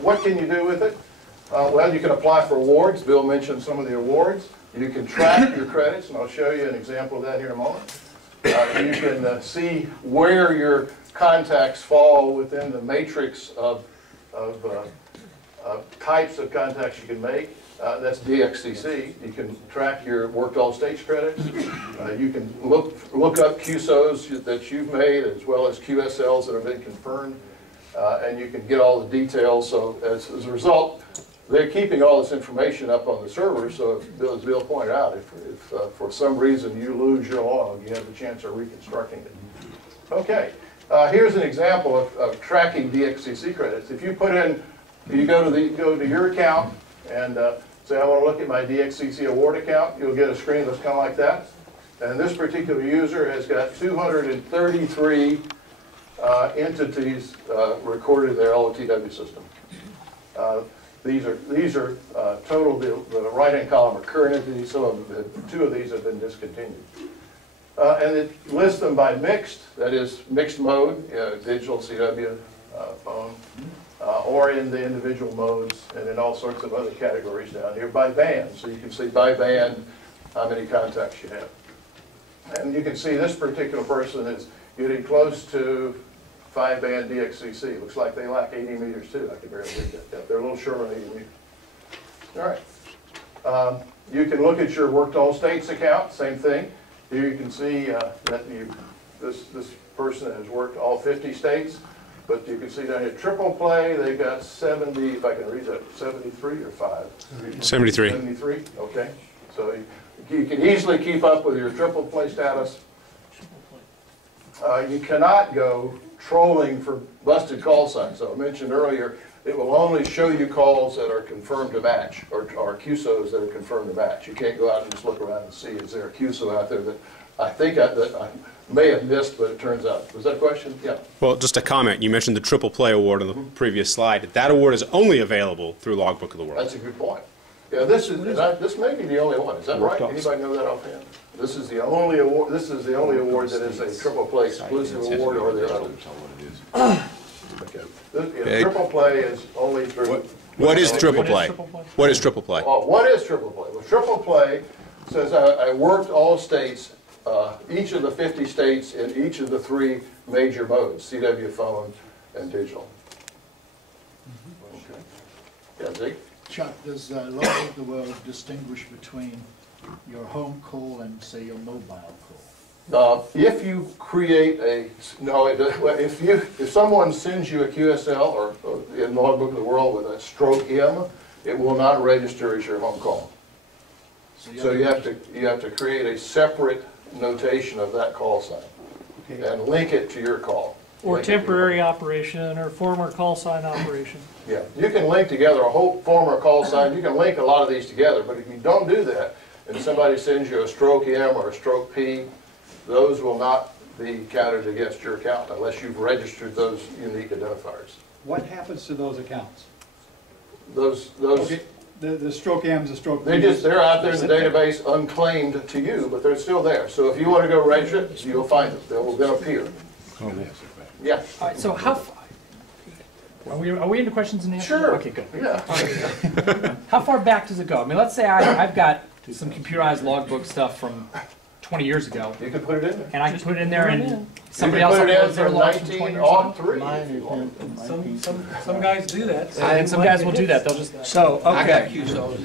what can you do with it? Well, you can apply for awards. Bill mentioned some of the awards. You can track your credits, and I'll show you an example of that here in a moment. You can see where your contacts fall within the matrix of types of contacts you can make. That's Dxcc. You can track your worked all states credits. You can look up QSOs that you've made as well as QSLs that have been confirmed, and you can get all the details. So as a result, they're keeping all this information up on the server. So as Bill pointed out, if for some reason you lose your log, you have the chance of reconstructing it. Okay, here's an example of tracking Dxcc credits. If you put in, you go to your account and say, I want to look at my Dxcc award account, you'll get a screen that's kind of like that. And this particular user has got 233 entities recorded in their LOTW system. These are total, the right-hand column are current entities. Some of them, two of these have been discontinued. And it lists them by mixed, that is mixed mode, digital, CW, phone, or in the individual modes, and in all sorts of other categories down here by band. So you can see by band how many contacts you have. And you can see this particular person is getting close to 5-band Dxcc. Looks like they lack 80 meters too. I can barely read that. Yeah, they're a little short on 80 meters. All right. You can look at your worked all states account. Same thing. Here you can see that this person has worked all 50 states. But you can see down here, triple play, they've got 70, if I can read that, 73 or 5? 73. 73, okay. So you can easily keep up with your triple play status. You cannot go trolling for busted call signs. So I mentioned earlier, it will only show you calls that are confirmed to match, or QSOs that are confirmed to match. You can't go out and just look around and see, is there a QSO out there that I think that I may have missed, but it turns out. Was that a question? Yeah. Well, just a comment. You mentioned the Triple Play Award on the previous slide. That award is only available through Logbook of the World. That's a good point. Yeah, this may be the only one. Is that right? Anybody know that offhand? This is the only award. This is the only award that is a Triple Play exclusive award, or the others. Okay. Triple Play is only through. What is Triple Play? What is Triple Play? Oh, what is Triple Play? Well, Triple Play says I worked all states. Each of the 50 states in each of the 3 major modes, CW, phone, and digital. Okay. Yeah, Zeke? Chuck, does Logbook of the World distinguish between your home call and, say, your mobile call? If you create a, no, if someone sends you a QSL or in Logbook of the World with a stroke M, it will not register as your home call. So you have to create a separate notation of that call sign, okay, and link it to your call. Or temporary operation, or former call sign operation. Yeah, you can link together a whole former call sign. You can link a lot of these together, but if you don't do that, and somebody sends you a stroke M or a stroke P, those will not be counted against your account unless you've registered those unique identifiers. What happens to those accounts? Those. Okay. The stroke M's, the stroke P's. They're out there in the database unclaimed to you, but they're still there. So if you want to go register it, you'll find them. They'll appear. Oh, yeah. All right, so how are we into questions and answers? Sure. Okay, good. Yeah. How far back does it go? I mean, let's say I've got some computerized logbook stuff from 20 years ago. You can put it in there. And I can put it in there, and somebody else uploads their logs from 20 years ago. Some guys do that. And some guys will do that. They'll just. So, okay.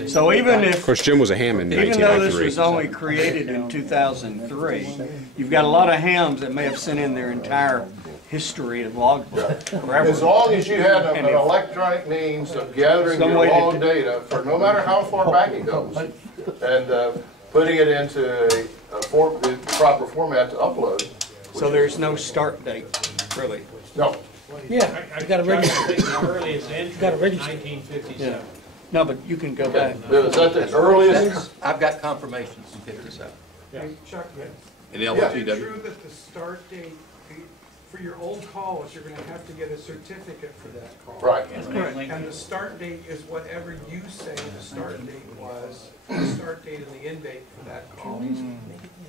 So even Of course, Jim was a ham in even though this 1993. was only created in 2003, you've got a lot of hams that may have sent in their entire history of logbook. As long as you have an electronic means of gathering your log data for no matter how far back it goes, and putting it into the proper format to upload. So there's no start date, really. No. Yeah, you got to register. The earliest entry Gotta was register. 1957. No, but you can go back. Is that the earliest? I've got confirmations to pick this up. Chuck, In is LOTW. it true that the start date, for your old calls, you're going to have to get a certificate for that call? Right. And And the start date is whatever you say the start date was, the start date and the end date for that call.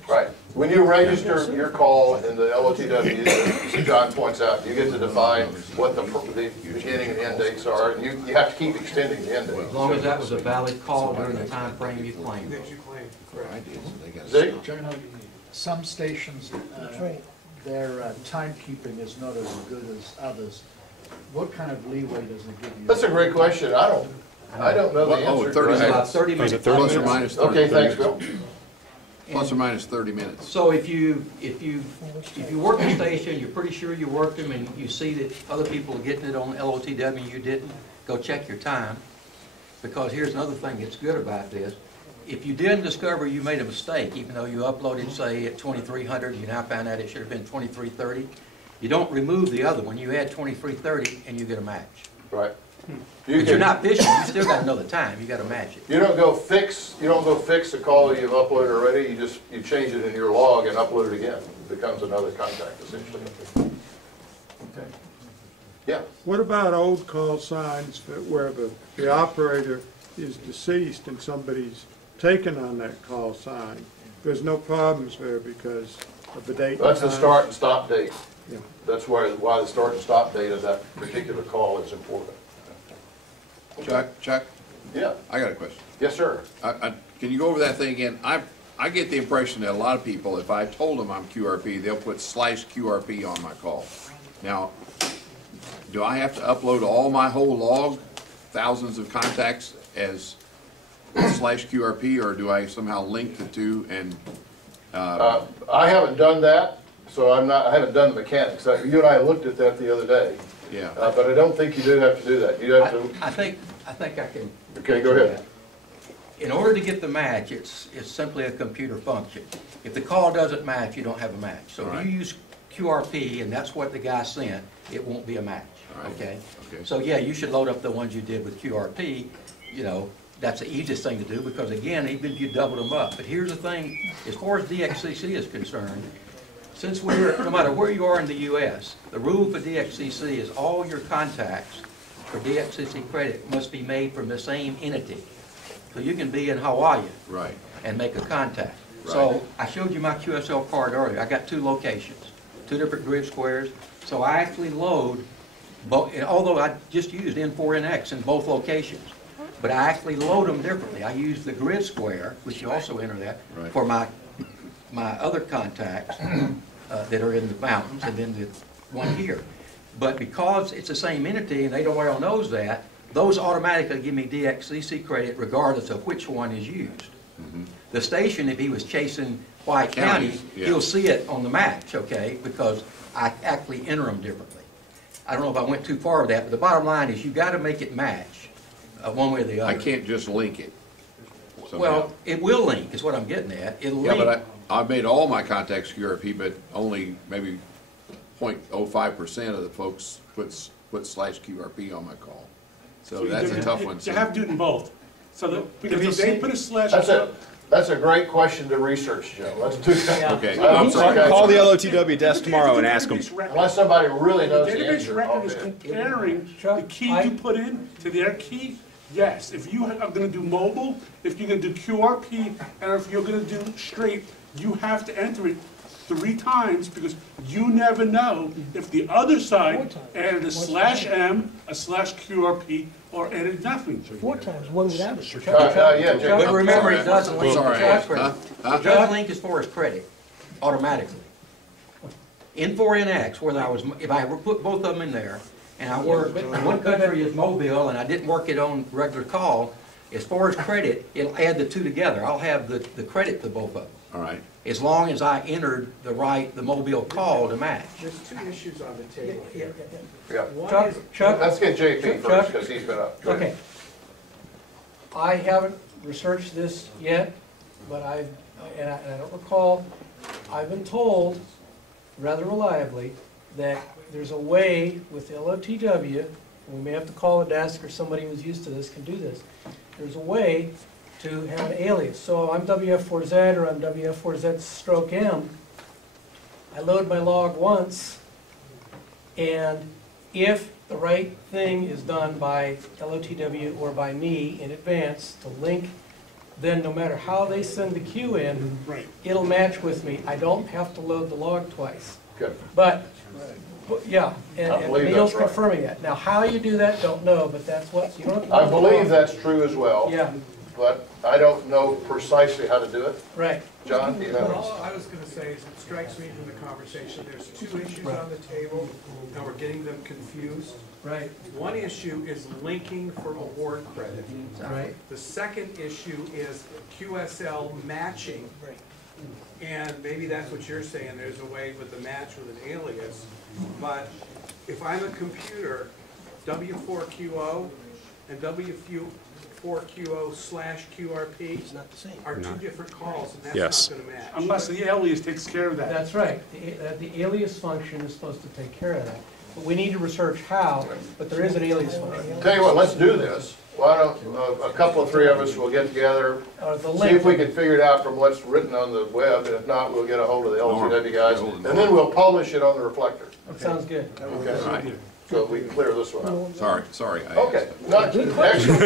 Right. When you register your call in the LOTW, as John points out, you get to define what the beginning and end dates are, and you have to keep extending the end date. As long as that was a valid call during the time frame you claimed. That you claim, correct. See? Some stations, their timekeeping is not as good as others. What kind of leeway does it give you? That's a great question. I don't know the answer. 30 It's Go ahead. about 30 minutes. Plus or minus 30. Okay, thanks, Bill. Plus or minus 30 minutes. So if you work the station, you're pretty sure you worked them, and you see that other people are getting it on LOTW and you didn't, go check your time. Because here's another thing that's good about this. If you didn't discover you made a mistake, even though you uploaded, say, at 2300, you now found out it should have been 2330, you don't remove the other one. You add 2330 and you get a match. Right. But you're not fishing. You still got to know the time. You got to match it. You don't go fix the call you've uploaded already. You change it in your log and upload it again. It becomes another contact essentially. Okay. Yeah. What about old call signs where the operator is deceased and somebody's taken on that call sign? There's no problems there because of the date. That's the start and stop date. Yeah. That's why the start and stop date of that particular call is important. Chuck, Yeah. I got a question. Yes, sir. Can you go over that thing again? I get the impression that a lot of people, if I told them I'm QRP, they'll put /QRP on my call. Now, do I have to upload all my whole log, thousands of contacts, as /QRP, or do I somehow link the two and? I haven't done that, so I haven't done the mechanics. You and I looked at that the other day. Yeah. But I don't think you do have to do that. You have to. I think I can. Okay, go ahead. In order to get the match, it's simply a computer function. If the call doesn't match, you don't have a match. So if you use QRP and that's what the guy sent, it won't be a match. Okay? So yeah, you should load up the ones you did with QRP. You know, that's the easiest thing to do because again, even if you doubled them up. But here's the thing, as far as Dxcc is concerned, since no matter where you are in the U.S., the rule for Dxcc is all your contacts for Dxcc credit must be made from the same entity. So you can be in Hawaii and make a contact. So I showed you my QSL card earlier. I got 2 locations, 2 different grid squares. So I actually load both, although I just used N4NX in both locations, but I actually load them differently. I use the grid square, which you also enter that, for my other contacts that are in the mountains, and then the one here. But because it's the same entity and AWL knows that, those automatically give me Dxcc credit regardless of which one is used. The station, if he was chasing White County, he'll see it on the match, okay, because I actually enter them differently. I don't know if I went too far with that, but the bottom line is you've got to make it match one way or the other. I can't just link it. Somehow. Well, it will link, is what I'm getting at. It'll link. But I've made all my contacts QRP, but only maybe 0.05% of the folks put /QRP on my call. So that's a tough one. You have to do it in both. So because if they put a slash. That's a great question to research, Joe. Let's do that. Okay. I'm sorry. Call the LOTW desk tomorrow and ask them. Unless somebody really knows The the database answer. record is comparing the key you put in to their key. Yes, if you are going to do mobile, if you're going to do QRP, and if you're going to do straight, you have to enter it 3 times because you never know if the other side added a /M, a /QRP, or added nothing. 4 times, what is that? Yeah, Jake. But remember, it doesn't link. Sorry. It does link as far as credit, automatically. N4NX, if I put both of them in there, and I worked, one country is Mobile, and I didn't work it on regular call, as far as credit, it'll add the 2 together. I'll have the credit to both of them. All right. As long as I entered the Mobile call to match. There's 2 issues on the table here. Yeah. One is, Chuck, Let's get JP first because he's been up. Okay. I haven't researched this yet, but I don't recall, I've been told rather reliably that there's a way with LOTW, we may have to call a desk or somebody who's used to this can do this. There's a way to have an alias. So I'm WF4Z or I'm WF4Z/M. I load my log once, and if the right thing is done by LOTW or by me in advance to link, then no matter how they send the queue in, it'll match with me. I don't have to load the log twice. Good. But yeah, and believe Neil's that's right. confirming that. Now, how you do that, don't know, but that's what, you don't. I believe that's true as well. Yeah, But I don't know precisely how to do it. right. John, do you know? All I was gonna say is, it strikes me from the conversation, there's two issues on the table, and we're getting them confused. Right, One issue is linking for award credit. right. The second issue is QSL matching. And maybe that's what you're saying, there's a way with the match with an alias. But if I'm a computer, W4QO and W4QO/QRP are two different calls, and Yes. that's not gonna match. Unless the alias takes care of that. That's right. The alias function is supposed to take care of that. But we need to research how, but there is an alias function. Tell you what, let's do this. Why don't, a couple of three of us will get together, Or the see if we link. can figure it out from what's written on the web, and if not, we'll get a hold of the LCW guys, and then we'll publish it on the reflector. Sounds good. Okay, Right. so we can clear this one up. Sorry. I Okay, excellent question.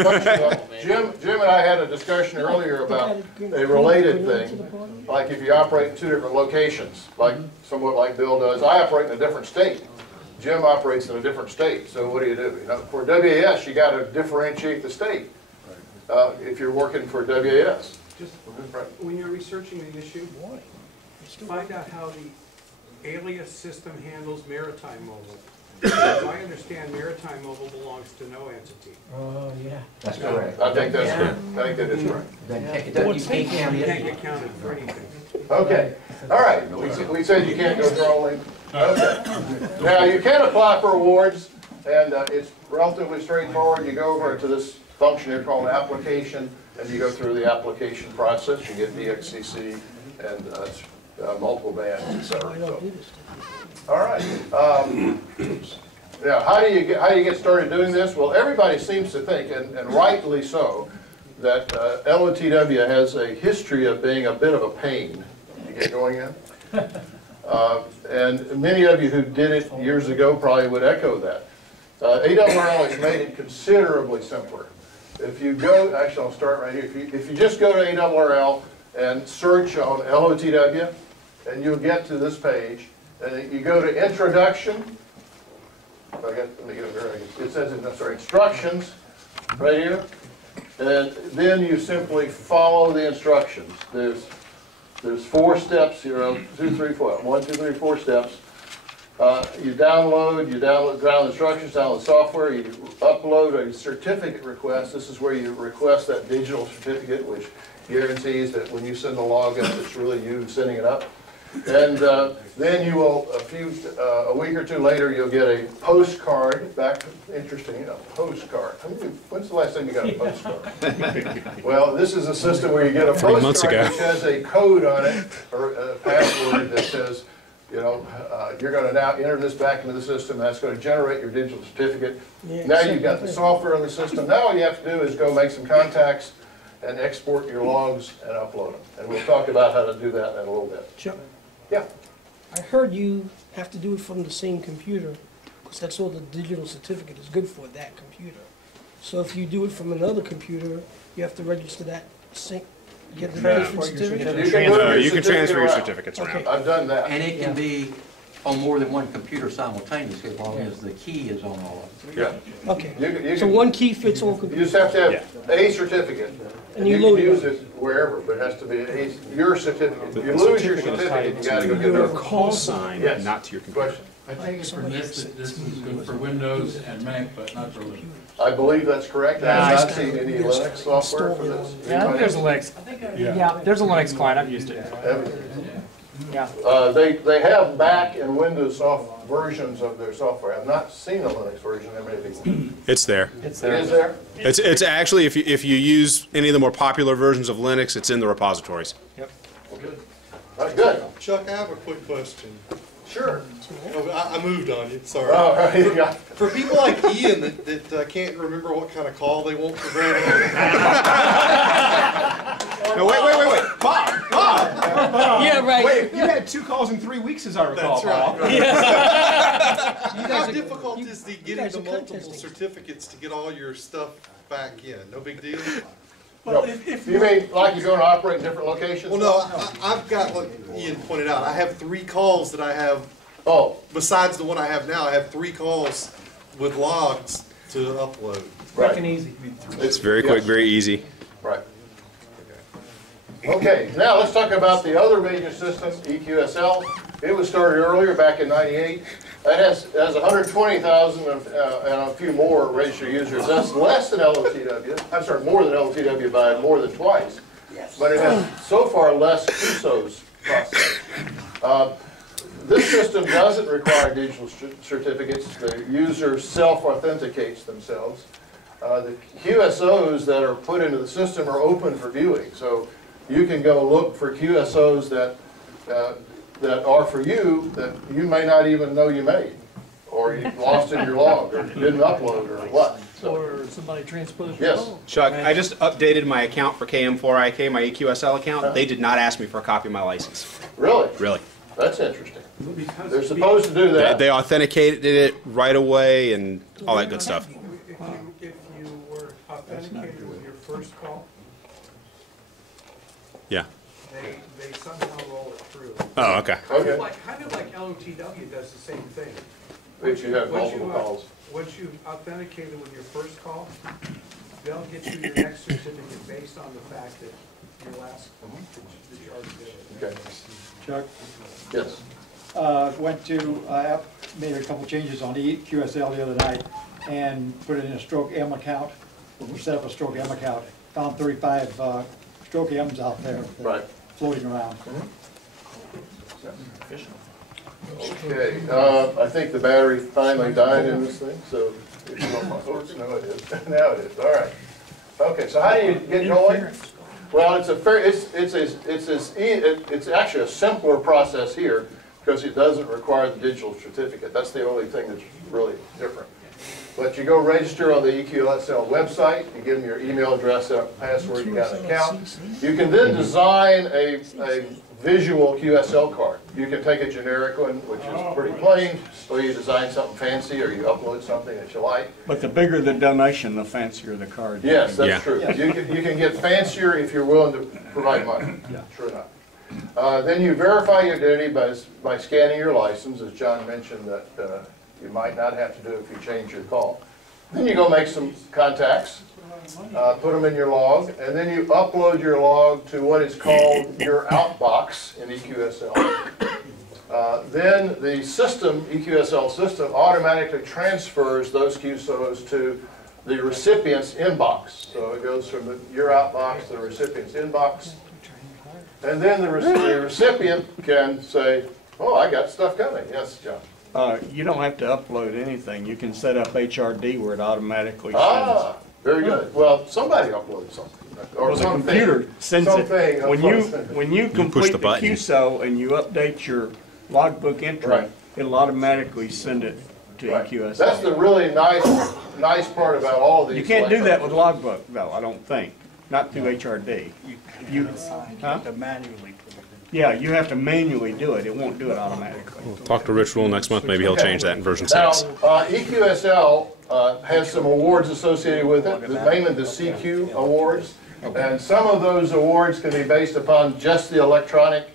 Jim and I had a discussion earlier about a related thing, like if you operate in two different locations, like somewhat like Bill does. I operate in a different state. Jim operates in a different state, so what do? You know, for WAS, you got to differentiate the state if you're working for WAS. Just when you're researching the issue, find out how the alias system handles maritime mobile. As I understand, maritime mobile belongs to no entity. Oh, yeah. That's correct. I think that's correct. I think that is right. It doesn't, you can't count You it. can't get counted for anything. Okay, all right, we said you can't go trolling. Okay. Now, you can apply for awards, and it's relatively straightforward. You go over to this function here called application, and you go through the application process. You get Dxcc and multiple bands, et cetera. So, all right. Now, how do you get started doing this? Well, everybody seems to think, and rightly so, that LOTW has a history of being a bit of a pain to get going in. And many of you who did it years ago probably would echo that. ARRL has made it considerably simpler. If you go, actually I'll start right here. If you just go to ARRL and search on LOTW, and you'll get to this page, and you go to Introduction. Let me get it there. It says, Instructions, right here. And then you simply follow the instructions. There's 4 steps here, 2, 3, 4, 1, 2, 3, 4 steps. You download instructions, download software, you upload a certificate request. This is where you request that digital certificate, which guarantees that when you send the login, it's really you sending it up. And then you will, a week or two later, you'll get a postcard back. Interesting, postcard. When's the last time you got a postcard? Well, this is a system where you get a postcard which has a code on it, or a password that says, you're going to now enter this back into the system. That's going to generate your digital certificate. Now you've got the software in the system. Now all you have to do is go make some contacts and export your logs and upload them. And we'll talk about how to do that in a little bit. Chuck, Yeah. I heard you have to do it from the same computer, because that's all the digital certificate is good for, that computer. So if you do it from another computer, you have to register that sync, get the different certificate? You can transfer your certificates around. I've done that. And it can be on more than one computer simultaneously, as long as the key is on all of them. Yeah. Okay, You so can- one key fits all You computers? just have to have a certificate. And You you can load it use up. it wherever, but it has to be your certificate. If you lose your certificate, you gotta go get Your it. call sign, Yes. not to your computer. Question? I take it from this that this is good for Windows and Mac, but not for Linux. I believe that's correct. I have not seen any Linux software for this. Yeah, I think there's a Linux. Yeah, there's a Linux client. I've used it. Yeah. They have Mac and Windows versions of their software. I've not seen a Linux version. There may be one. It's there. It is there? It's actually, if you use any of the more popular versions of Linux, it's in the repositories. Yep. Good. Chuck, I have a quick question. Sure. Oh, I moved on you, sorry. Oh, right, you got it. For people like Ian that can't remember what kind of call they want for granted. No, wait. Bob, Yeah, right. Wait, you had 2 calls in 3 weeks, as I recall. That's right. Paul. How difficult is the getting guys the are multiple contesting. certificates to get all your stuff back in? No big deal? Well, No. if You mean like you're going to operate in different locations? Well, no, I've got, like Ian pointed out, I have 3 calls that I have, Oh, besides the one I have now, I have 3 calls with logs to upload. Quick and easy. It's very quick, very easy. right. Okay, now let's talk about the other major system, EQSL. It was started earlier, back in '98. It has 120,000 and a few more registered users. That's less than LOTW. I'm sorry, more than LOTW by more than twice. But it has so far less QSOs processed. This system doesn't require digital certificates. The user self-authenticates themselves. The QSOs that are put into the system are open for viewing. So you can go look for QSOs that are for you that you may not even know you made, or you lost in your log, or didn't upload, or what. So, Or somebody transposed. yes. Chuck, I just updated my account for KM4IK, my EQSL account. They did not ask me for a copy of my license. Really? Really. That's interesting. They're supposed to do that. They authenticated it right away and all that good stuff. If you were authenticated with your first call, Yeah. they somehow roll it through. Oh, okay. Okay. Kind of like LOTW does the same thing. If you have Once multiple calls. Once you've authenticated with your first call, they'll get you your next certificate based on the fact that your last, that you already did it. Okay. Chuck, Yes. I made a couple changes on QSL the other night and put it in a Stroke M account, set up a Stroke M account. Found 35 Stroke M's out there Right. floating around. Okay, I think the battery finally died in this thing, so it's on my horse. No, it is. Now it is. All right. Okay, so how do you get going? Well, it's actually a simpler process here because it doesn't require the digital certificate. That's the only thing that's really different. But you go register on the EQSL website, you give them your email address, password, you got an account. You can then design a visual QSL card. You can take a generic one, which is pretty plain, or you design something fancy, or you upload something that you like. But the bigger the donation, the fancier the card. Yes, that's Yeah. true. You can get fancier if you're willing to provide money. Sure enough. Then you verify your identity by scanning your license, as John mentioned that you might not have to do if you change your call. Then you go make some contacts, put them in your log, and then you upload your log to what is called your outbox in EQSL. Then the system, EQSL system, automatically transfers those QSOs to the recipient's inbox. So it goes from your outbox to the recipient's inbox. And then the recipient can say, oh, I got stuff coming. Yes, John. You don't have to upload anything. You can set up HRD where it automatically sends. Ah, very good. Well, somebody uploaded something. Or Well, the something. computer sends Something it. When you complete the the button. QSO and you update your logbook entry, Right. it'll automatically send it to Right. EQSO. That's the really nice part about all these. You can't do that with logbook, though, I don't think. Not through HRD. You huh? Yeah, you have to manually do it. It won't do it automatically. Talk to Rich Rule next month. Maybe he'll change that in version Now, 6. EQSL has some awards associated with it, mainly the CQ awards. And some of those awards can be based upon just the electronic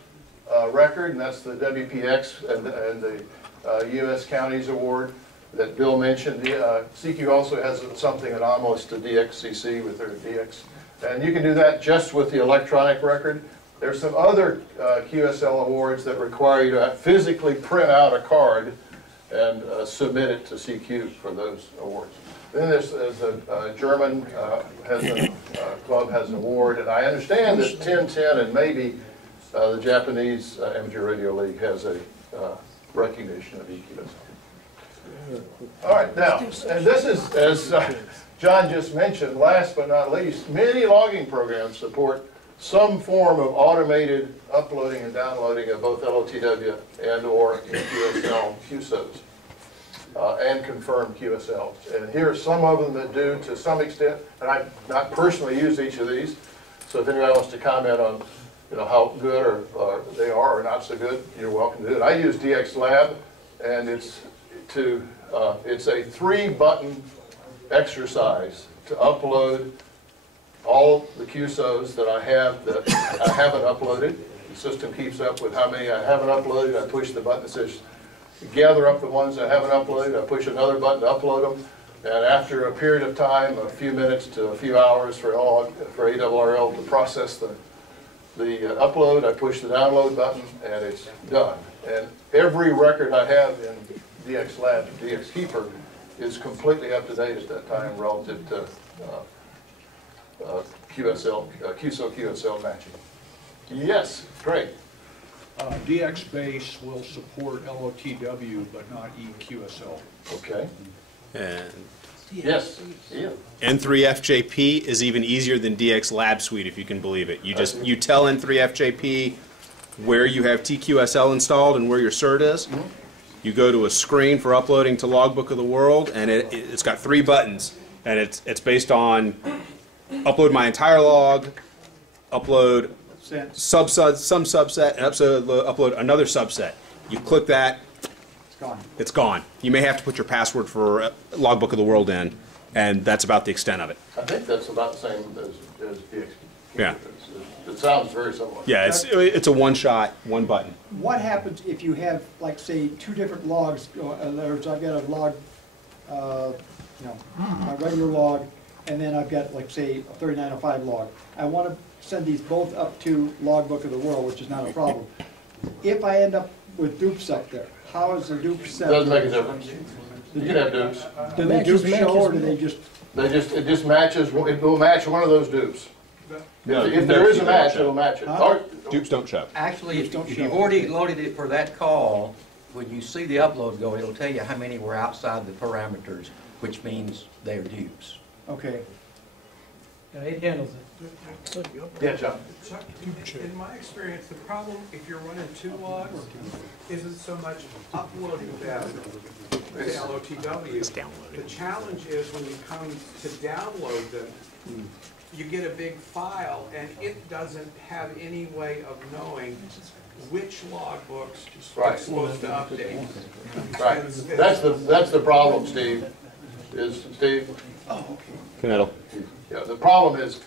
record, and that's the WPX and the U.S. Counties Award that Bill mentioned. CQ also has something anomalous to Dxcc with their DX. And you can do that just with the electronic record. There's some other QSL awards that require you to physically print out a card and submit it to CQ for those awards. Then there's a German club has an award, and I understand that 1010 and maybe the Japanese Amateur Radio League has a recognition of EQSL. All right, now, and this is, as John just mentioned, last but not least, many logging programs support some form of automated uploading and downloading of both LOTW and or EQSL QSOs and confirmed QSLs. And here are some of them that do to some extent, and I've not personally used each of these, so if anybody wants to comment on you know, how good or they are or not so good, you're welcome to do it. I use DxLab, and it's a 3-button exercise to upload all the QSOs that I have that I haven't uploaded. The system keeps up with how many I haven't uploaded. I push the button that says gather up the ones I haven't uploaded. I push another button to upload them. And after a period of time, a few minutes to a few hours for ARRL to process the upload, I push the download button and it's done. And every record I have in DxLab, DXKeeper, is completely up to date at that time relative to QSO-QSL matching. Yes, great. DXBase will support LOTW, but not eQSL. Okay. And yes, yeah. N3FJP is even easier than DxLab Suite, if you can believe it. You tell N3FJP where you have TQSL installed and where your cert is. You go to a screen for uploading to Logbook of the World, and it's got 3 buttons, and it's based on upload my entire log, upload some subset, and upload another subset. You click that, it's gone. You may have to put your password for Logbook of the World in, and that's about the extent of it. I think that's about the same as DXKeeper. Yeah. It sounds very similar. Yeah, it's a one-shot, one button. What happens if you have, like, say, 2 different logs? I've got a log, my regular log, and then I've got, like, say, a 3905 log. I want to send these both up to Logbook of the World, which is not a problem. If I end up with dupes up there, how is the dupe set? Doesn't make a difference. You can have dupes. Do the dupes show, or do they just? It just matches. It will match one of those dupes. No, if there is a match, it'll match it. Dupes don't show. Actually, if you've already loaded it for that call, when you see the upload go, it'll tell you how many were outside the parameters, which means they're dupes. Okay. Yeah, it handles it. Yeah, John. Chuck, in my experience, the problem if you're running 2 logs isn't so much uploading them to LOTW. The challenge is when you come to download them, you get a big file and it doesn't have any way of knowing which logbooks it's supposed to update. Right. That's the problem, Steve. Steve? Knittel. Yeah, the problem is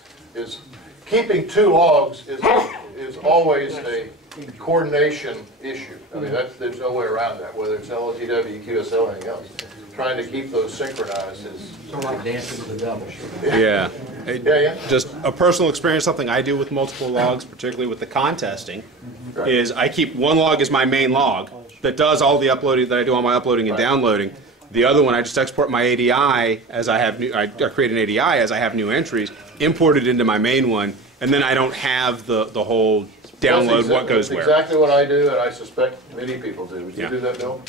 keeping 2 logs is always a coordination issue. I mean, there's no way around that, whether it's LOTW, QSL, or anything else. Trying to keep those synchronized is... Sort of like dancing with the devil. Yeah. Yeah. Just a personal experience, something I do with multiple logs, particularly with the contesting, is I keep one log as my main log that does all the uploading that I do on my uploading and downloading. The other one, I just export my ADI as I have new, I create an ADI as I have new entries, import it into my main one, and then I don't have the whole download what goes where. That's exactly what I do, and I suspect many people do. Would you do that, Bill?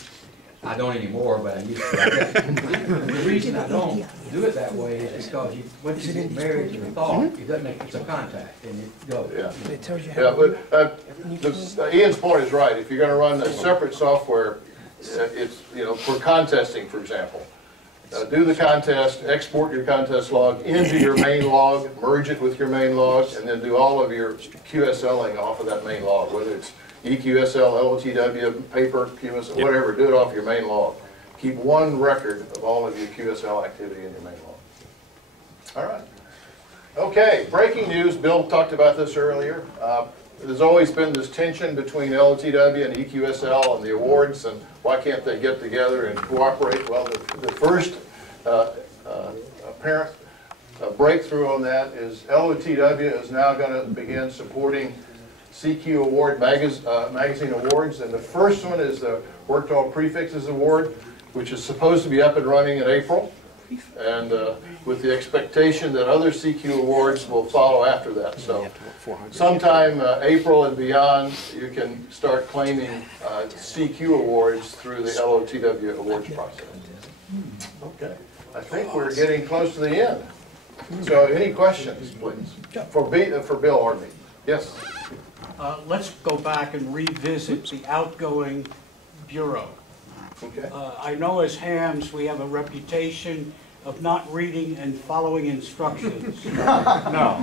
I don't anymore, but I used to. The reason I don't do it that way is because once you get married to the thought, it doesn't make it a contact, and it goes. Yeah. But Ian's point is right. If you're going to run a separate software, it's, for contesting, for example, do the contest, export your contest log into your main log, merge it with your main log, and then do all of your QSLing off of that main log, whether it's eQSL, LOTW, paper, QSL, whatever, do it off your main log. Keep one record of all of your QSL activity in your main log. All right. Okay, breaking news. Bill talked about this earlier. There's always been this tension between LOTW and eQSL and the awards, and why can't they get together and cooperate? Well, the first apparent breakthrough on that is LOTW is now going to begin supporting CQ Award magazine awards, and the first one is the Worked All Prefixes Award, which is supposed to be up and running in April, and with the expectation that other CQ awards will follow after that. So sometime April and beyond, you can start claiming CQ awards through the LOTW awards process. Okay, I think we're getting close to the end. So any questions, please? For Bill or me. Yes? Let's go back and revisit the outgoing bureau. Okay. I know as hams we have a reputation of not reading and following instructions. No.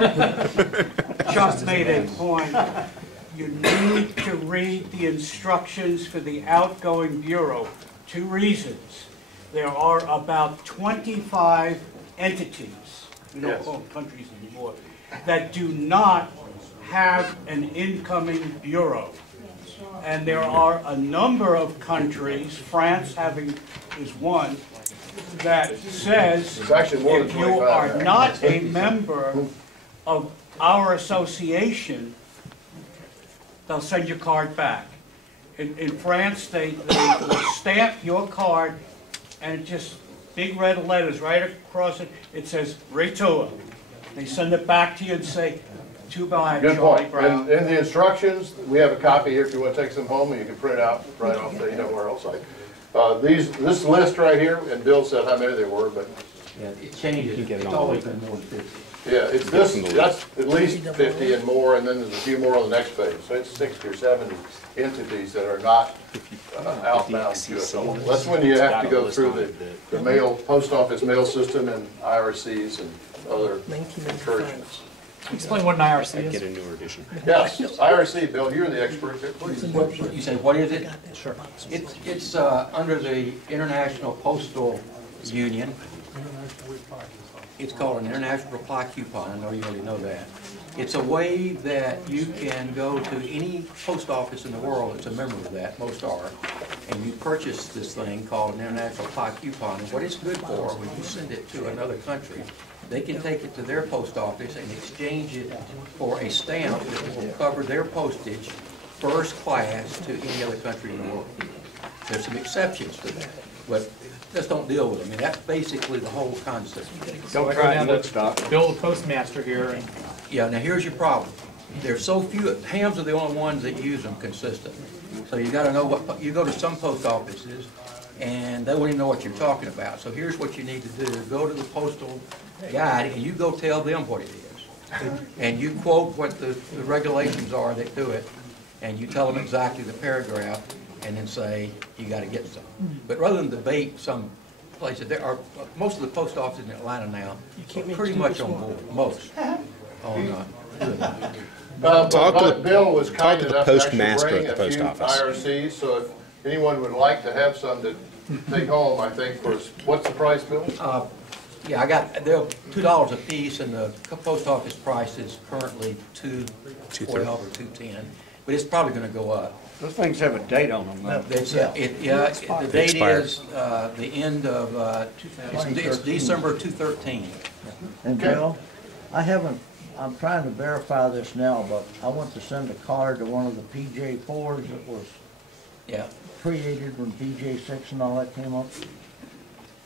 Chuck made a point you need to read the instructions for the outgoing bureau. 2 reasons. There are about 25 entities, we don't call them countries anymore, that do not have an incoming bureau. And there are a number of countries, France is one, that says if you are not a member of our association, they'll send your card back. In France, they will stamp your card, and it just, big red letters right across it, it says, retour. They send it back to you and say, too bad, Good Charlie point. Brown. In the instructions, we have a copy here if you want to take some home, and you can print it out right off there, you know where else. This list right here, and Bill said how many there were, but. Yeah, it changes, it's always been more than 50. Yeah, it's this, that's at least 50 and more, and then there's a few more on the next page. So it's 60 or 70 entities that are not outbound QSL. That's when you have to go through the mail, post office mail system and IRCs and other encouragements. Explain what an IRC is. Get a newer edition. Yes, IRC, Bill, you're the expert there, please. You say, what is it? Sure. It's under the International Postal Union. It's called an International Reply Coupon. I know you already know that. It's a way that you can go to any post office in the world that's a member of that, most are, and you purchase this thing called an International Reply Coupon. And what it's good for, when you send it to another country, they can take it to their post office and exchange it for a stamp that will cover their postage first class to any other country in the world. There's some exceptions to that, but just don't deal with them. I mean, that's basically the whole concept. Don't try down to Bill the postmaster here. And yeah, now here's your problem. There's so few, hams are the only ones that use them consistently. So you gotta know what, you go to some post offices and they won't even know what you're talking about. So here's what you need to do. Go to the postal guide and you go tell them what it is. And you quote what the regulations are that do it, and you tell them exactly the paragraph, and then say, you gotta get some. But rather than debate some places, there are, most of the post offices in Atlanta now are pretty much on board, most. But Bill was kind to the enough to actually postmaster bring at the a few post office. IRCs, so if anyone would like to have some to take home, I think, for, what's the price, Bill? Yeah, I got, they're $2 a piece, and the post office price is currently $2.40 or $2.10, but it's probably gonna go up. Those things have a date on them, though. The date is the end of, it's December 2013. And Bill, I'm trying to verify this now, but I want to send a card to one of the PJ4s that was created when PJ6 and all that came up.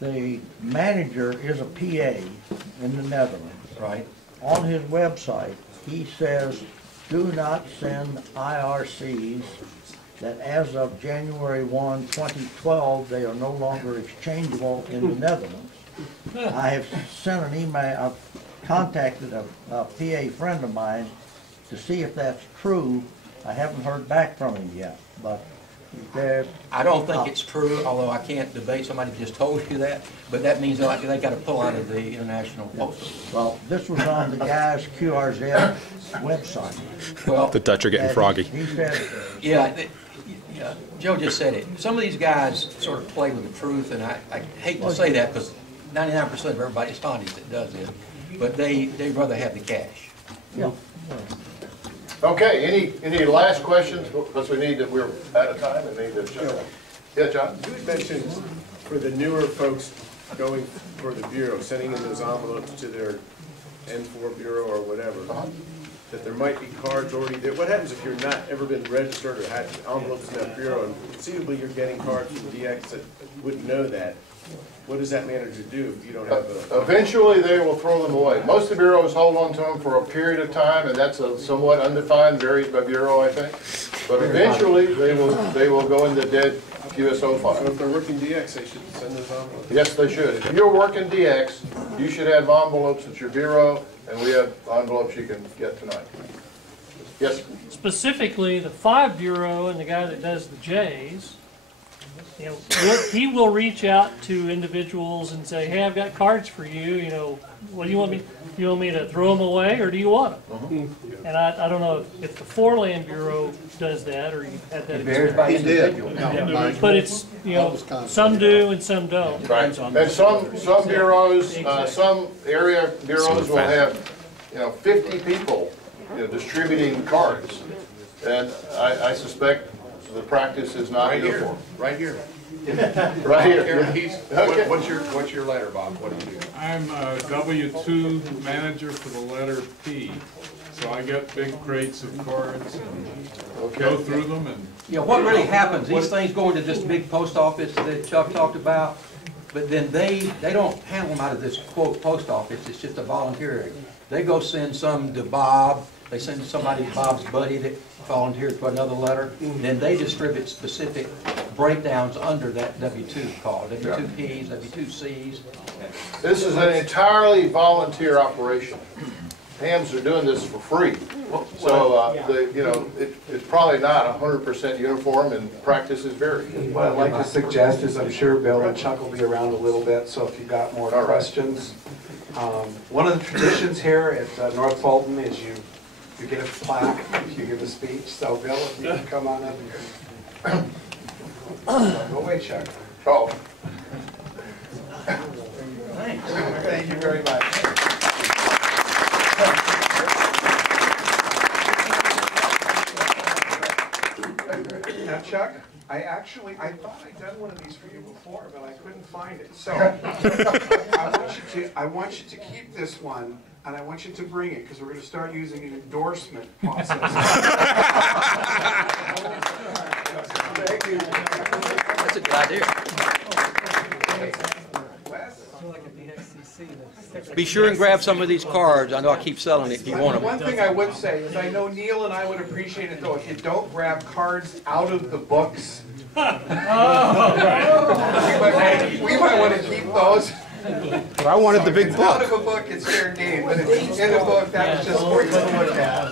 The manager is a PA in the Netherlands. Right. On his website, he says, do not send IRCs that as of January 1, 2012, they are no longer exchangeable in the Netherlands. I have sent an email, I've contacted a PA friend of mine to see if that's true. I haven't heard back from him yet, but I don't think it's true, although I can't debate, somebody just told you that, but that means they got to pull out of the International Postal. Well, this was on the guy's QRZ website. Well, the Dutch are getting froggy. He said, yeah, Joe just said it. Some of these guys sort of play with the truth, and I hate to say that because 99% of everybody is Tonys that does it, but they'd rather have the cash. Yeah. Okay, any last questions? Because we're out of time and need to shut up. Yeah, John? You had mentioned for the newer folks going for the bureau, sending in those envelopes to their N4 bureau or whatever, that there might be cards already there. What happens if you're not ever been registered or had envelopes in that bureau, and conceivably you're getting cards from DX that wouldn't know that? What does that manager do if you don't have a... Eventually, they will throw them away. Most of the bureaus hold on to them for a period of time, and that's a somewhat undefined, varies by bureau, I think. But eventually, they will go into dead QSO files. So if they're working DX, they should send those envelopes? Yes, they should. If you're working DX, you should have envelopes at your bureau, and we have envelopes you can get tonight. Yes? Specifically, the 5 bureau and the guy that does the J's, You know, he will reach out to individuals and say, hey, I've got cards for you, you know, what do you want me, you want me to throw them away, or do you want them? And I don't know if the Four-Land Bureau does that, or you had that. It varies by individual. Yeah. But it's, you know, some do and some don't. Right, and some bureaus, some area bureaus will have, you know, 50 people, you know, distributing cards. And I suspect the practice is not uniform. Right here. Right here. Okay. What's your letter, Bob? What do you do? I'm a W-2 manager for the letter P. So I get big crates of cards and go through them and... You know, what really happens, these things go into this big post office that Chuck talked about, but then they don't handle them out of this quote post office, it's just a volunteer. They go send some to Bob, they send somebody to Bob's buddy that volunteered for another letter, then they distribute specific breakdowns under that W-2 call, W-2Ps, W-2Cs. This is an entirely volunteer operation. Hams are doing this for free. So, you know, it's probably not 100% uniform and practices vary. What I'd like to suggest is I'm sure Bill and Chuck will be around a little bit, so if you've got more questions. One of the traditions here at North Fulton is you get a plaque if you give a speech. So Bill, if you can come on up here. Go away, Chuck. Oh. Thanks. Thank you very much. Now, Chuck, I thought I'd done one of these for you before, but I couldn't find it. So I want you to keep this one, and I want you to bring it, because we're going to start using an endorsement process. Thank you. That's a good idea. Be sure and grab some of these cards. I know I keep selling it if you want them. One thing I would say is I know Neil and I would appreciate it, though, if you don't grab cards out of the books. We might want to keep those. But I wanted the big book. Out of a book, it's fair game, but if it's in a book, that was just for you to look at.